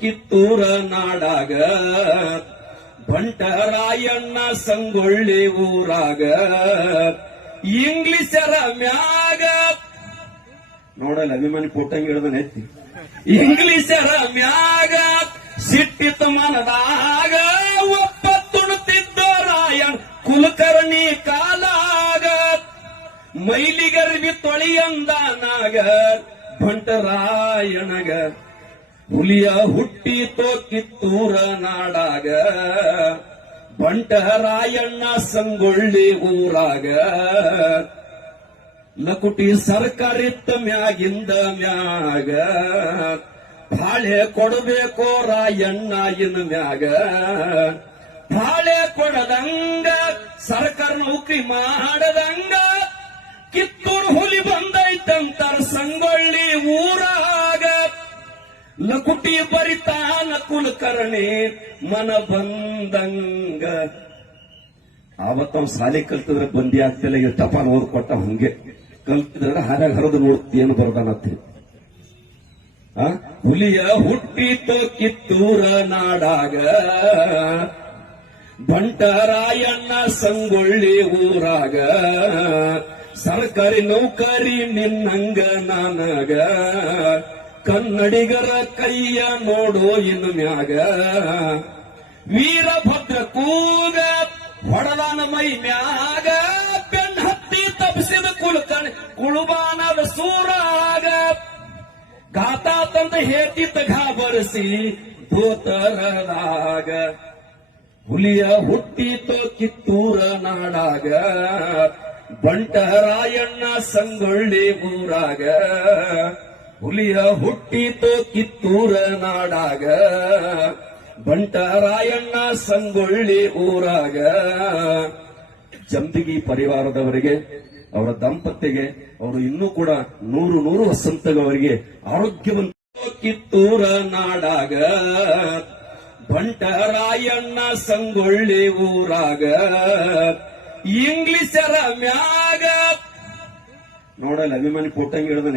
ಕಿತ್ತೂರ ನಾಡಾಗ ಬಂಟರಾಯಣ್ಣ ಸಂಗೊಳ್ಳಿ ಊರಾಗ ಇಂಗ್ಲಿಷರ ಮ್ಯಾಗ. ನೋಡಲ್ಲ, ಅಭಿಮಾನಿ ಕೊಟ್ಟಂಗೆ ಹಿಡ್ದನ ಎತ್ತಿ. ಇಂಗ್ಲಿಷರ ಮ್ಯಾಗ ಸಿಟ್ಟಿತ ಮನದಾಗ ಒಪ್ಪತ್ತುಣುತ್ತಿದ್ದ ರಾಯಣ್ ಕುಲಕರ್ಣಿ ಕಾಲಾಗ. ಮೈಲಿಗರ್ವಿ ತೊಳಿಯಂದಾನಾಗ ಬಂಟರಾಯಣಗ. ಹುಲಿಯ ಹುಟ್ಟಿ ತೋಕಿತ್ತೂರ ನಾಡಾಗ ಬಂಟರಾಯಣ್ಣ ಸಂಗೊಳ್ಳಿ ಊರಾಗ. ಲಕುಟಿ ಸರ್ಕಾರಿತ್ತ ಮ್ಯಾಗಿಂದ ಮ್ಯಾಗ ಬಾಳೆ ಕೊಡಬೇಕೋ ರಾಯಣ್ಣ ಇನ್ ಮ್ಯಾಗ. ಬಾಳೆ ಕೊಡದಂಗ, ಸರ್ಕಾರ ನೌಕರಿ ಮಾಡದಂಗ, ಕಿತ್ತೂರು ಹುಲಿ ಬಂದೈತಂತಾರ ಸಂಗೊಳ್ಳಿ ಲಕುಟಿ ನಕುಲ ಕರಣೆ ಮನ ಬಂದಂಗ. ಆವತ್ತವ್ ಸಾಲಿ ಕಲ್ತಿದ್ರೆ ಬಂದಿ ಆಗ್ತಿಲ್ಲ ಈಗ ಟಪಾಲ್ ಓದ್ ಕೊಟ್ಟ ಹಂಗೆ. ಕಲ್ತಿದ್ರೆ ಹಾರಾಗ ಹರಿದು ನೋಡ್ತಿ, ಏನು ಬರ್ದಾನತ್ತಿ ಆ? ಹುಲಿಯ ಹುಟ್ಟಿತೋ ಕಿತ್ತೂರ ನಾಡಾಗ. ಬಂಟರಾಯಣ್ಣ ಸಂಗೊಳ್ಳಿ ಊರಾಗ. ಸರ್ಕಾರಿ ನೌಕರಿ ನಿನ್ನಂಗ ನನಗ. ಕನ್ನಡಿಗರ ಕೈಯ ನೋಡೋ ಇನ್ನು ಮ್ಯಾಗ. ವೀರಭದ್ರ ಕೂಗ ಹೊಡದಾನ ಮೈ ಮ್ಯಾಗ. ಬೆನ್ ಹತ್ತಿ ತಪ್ಪಿಸಿದ ಕುಲಕಣ್ ಕುಳುಬಾನದ ಸೂರಾಗ ಗಾತಾ ತಂದ ಹೇಟಿತ ಘಾಬರಿಸಿ ಧೋತರದಾಗ ಹುಲಿಯ ಹುಟ್ಟಿತೋ ಕಿತ್ತೂರ ನಾಡಾಗ. ಬಂಟರಾಯಣ್ಣ ಸಂಗೊಳ್ಳಿ ಊರಾಗ. ಹುಲಿಯ ಹುಟ್ಟಿತು ಕಿತ್ತೂರ ನಾಡಾಗ, ಬಂಟರಾಯಣ್ಣ ಸಂಗೊಳ್ಳಿ ಊರಾಗ. ಜಂಬಿಗಿ ಪರಿವಾರದವರಿಗೆ, ಅವರ ದಂಪತಿಗೆ, ಅವರು ಇನ್ನೂ ಕೂಡ ನೂರು ನೂರು ವಸಂತಗವರಿಗೆ ಆರೋಗ್ಯವಂತ ಕಿತ್ತೂರ ನಾಡಾಗ. ಬಂಟರಾಯಣ್ಣ ಸಂಗೊಳ್ಳಿ ಊರಾಗ. ಇಂಗ್ಲಿಷರ ಮ್ಯಾಗ. ನೋಡಲ್ಲ ಅಭಿಮಾನಿ ಕೊಟ್ಟಂಗೆ ಹಿಡ್ದನ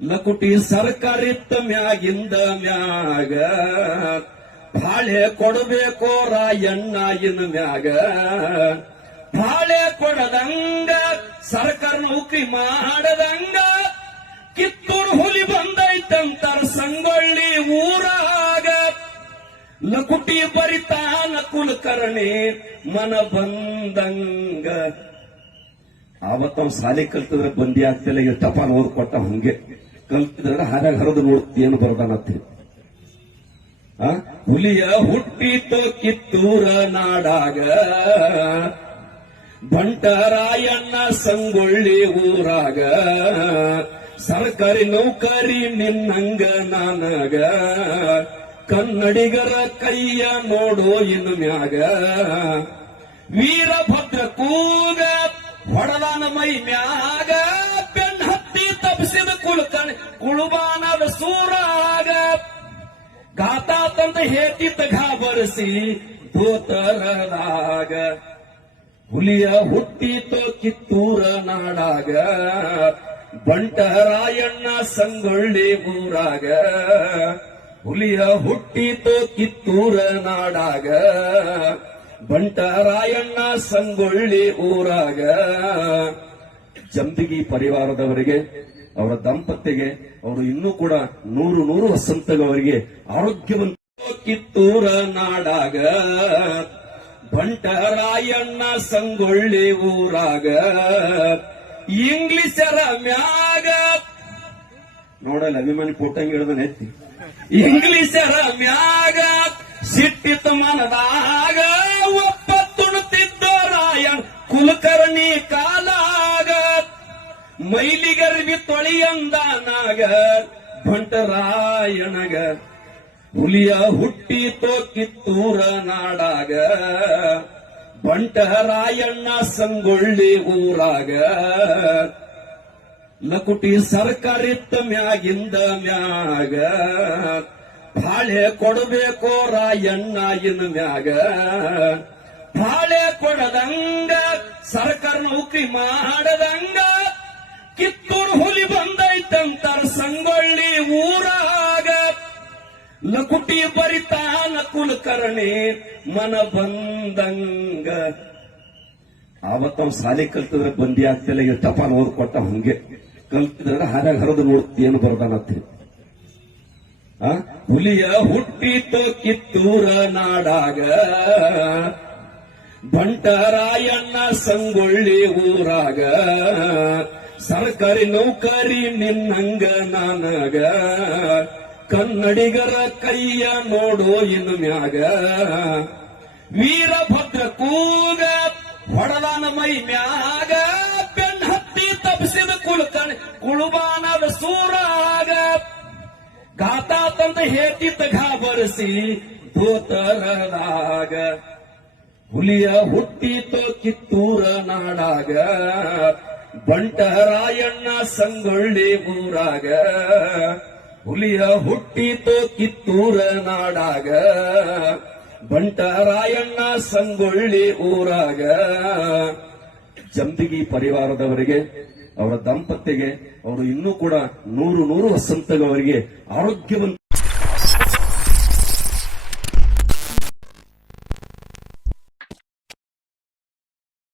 ಲಕುಟಿ ಸರ್ಕಾರಿತ್ತ ಮ್ಯಾಗಿಂದ ಮ್ಯಾಗ ಬಾಳೆ ಕೊಡಬೇಕೋ ರಾಯಣ್ಣ ಮ್ಯಾಗ. ಬಾಳೆ ಕೊಡದಂಗ, ಸರ್ಕಾರ ನೌಕರಿ ಮಾಡದಂಗ, ಕಿತ್ತೂರು ಹುಲಿ ಬಂದೈತಂತಾರ ಸಂಗೊಳ್ಳಿ ಊರಾಗ. ಲಕುಟಿ ಬರಿತಾನ ಕುಲಕರ್ಣಿ ಮನ ಬಂದಂಗ. ಅವತ್ತ ಸಾಲಿ ಕಲ್ತಿದ್ರೆ ಬಂದಿ ಆಗ್ತಿಲ್ಲ ಈಗ ಟಪಾಲ್ ಓದ್ ಕೊಟ್ಟ ಹಂಗೆ. ಕಲ್ತಿದ್ರೆ ಹಾರಾಗ ಹರಿದು ನೋಡ್ತಿ ಏನು ಬರ್ದಾನತ್ತಿ ಆ? ಹುಲಿಯ ಹುಟ್ಟಿತೋ ಕಿತ್ತೂರ ನಾಡಾಗ, ಬಂಟರಾಯಣ್ಣ ಸಂಗೊಳ್ಳಿ ಊರಾಗ, ಸರ್ಕಾರಿ ನೌಕರಿ ನಿನ್ನಂಗ ನಾನಾಗ, ಕನ್ನಡಿಗರ ಕೈಯ ನೋಡೋ ಇನ್ನು ಮ್ಯಾಗ. ವೀರಭದ್ರ ಕೂಗ, ಹೊಡದಾನ ಮೈ ಮ್ಯಾಗ. ಗಾತಾ ತಂದ ಹೇಟಿತ ಘಾಬರಿಸಿ ಧೋತರನಾಗ. ಹುಲಿಯ ಹುಟ್ಟಿತೋ ಕಿತ್ತೂರ ನಾಡಾಗ. ಬಂಟರಾಯಣ್ಣ ಸಂಗೊಳ್ಳಿ ಊರಾಗ ಹುಲಿಯ ಹುಟ್ಟಿತೋ ಕಿತ್ತೂರ ನಾಡಾಗ. ಬಂಟರಾಯಣ್ಣ ಸಂಗೊಳ್ಳಿ ಊರಾಗ. ಜಂಬಿಗಿ ಪರಿವಾರದವರಿಗೆ ಅವರ ದಂಪತಿಗೆ ಅವರು ಇನ್ನೂ ಕೂಡ ನೂರು ನೂರು ವಸಂತಗವರಿಗೆ ಆರೋಗ್ಯವಂತ ಕಿತ್ತೂರ ನಾಡಾಗ. ಬಂಟರಾಯಣ್ಣ ಸಂಗೊಳ್ಳಿ ಊರಾಗ. ಇಂಗ್ಲಿಷರ ಮ್ಯಾಗ. ನೋಡಲ್ಲ ಅಭಿಮಾನಿ ಪೋಟಂಗ್ ಹಿಡ್ದನ ಎತ್ತಿ. ಇಂಗ್ಲಿಷರ ಮ್ಯಾಗ. ಸಿಟ್ಟಿತ್ತು ಮನದಾಗ. ಮೈಲಿಗರ್ವಿ ತೊಳಿಯಂದಾನಾಗ ಭಂಟರಾಯಣಗ ಹುಲಿಯ ಹುಟ್ಟಿ ತೋಕಿತ್ತೂರ ನಾಡಾಗ ಬಂಟ ರಾಯಣ್ಣ ಸಂಗೊಳ್ಳಿ ಊರಾಗ ಲಕುಟಿ ಸರ್ಕಾರಿತ್ತ ಮ್ಯಾಗಿಂದ ಮ್ಯಾಗ ಬಾಳೆ ಕೊಡಬೇಕೋ ರಾಯಣ್ಣ ಇನ್ ಮ್ಯಾಗ ಬಾಳೆ ಕೊಡದಂಗ ಸರ್ಕಾರ ನೌಕರಿ ಮಾಡದಂಗ ಲಕುಟಿ ಬರಿತಾನ ಕುಲಕರ್ಣಿ ಮನ ಬಂದಂಗ. ಆವತ್ತ ಅವ್ನು ಶಾಲೆ ಕಲ್ತಿದ್ರೆ ಬಂದಿ ಆಗ್ತಿಲ್ಲ ಈಗ ಟಪಾಲ್ ಓದ್ಕೊಟ್ಟ ಹಂಗೆ. ಕಲ್ತಿದ್ರೆ ಹಾರಾಗ ಹರಿದು ನೋಡ್ತಿ, ಏನು ಬರ್ದಾನತ್ತಿ ಆ? ಹುಲಿಯ ಹುಟ್ಟಿತೋ ಕಿತ್ತೂರ ನಾಡಾಗ. ಬಂಟರಾಯಣ್ಣ ಸಂಗೊಳ್ಳಿ ಊರಾಗ. ಸರ್ಕಾರಿ ನೌಕರಿ ನಿನ್ನಂಗ ನಾನಗ. ಕನ್ನಡಿಗರ ಕೈಯ ನೋಡೋ ಇನ್ನು ಮ್ಯಾಗ. ವೀರಭದ್ರ ಕೂಗ ಹೊಡಲಾನ ಮೈ ಮ್ಯಾಗ. ಬೆನ್ ಹತ್ತಿ ತಪ್ಪಿಸಿದ ಕುಲಕಣ್ ಕುಳುಬಾನದ ಸೂರಾಗ ಗಾತ ತಂದ ಹೇತಿದ್ದ ಘಾಬರಿಸಿ ಧೋತರದಾಗ ಹುಲಿಯ ಹುಟ್ಟಿತೋ ಕಿತ್ತೂರ ನಾಡಾಗ. ಬಂಟರಾಯಣ್ಣ ಸಂಗೊಳ್ಳಿ ಊರಾಗ. ಹುಲಿಯ ಹುಟ್ಟಿತು ಕಿತ್ತೂರ ನಾಡಾಗ ಬಂಟರಾಯಣ್ಣ ಸಂಗೊಳ್ಳಿ ಊರಾಗ. ಜಂಬಿಗಿ ಪರಿವಾರದವರಿಗೆ, ಅವರ ದಂಪತಿಗೆ, ಅವರು ಇನ್ನೂ ಕೂಡ ನೂರು ನೂರು ವಸಂತಗವರಿಗೆ ಆರೋಗ್ಯವಂತ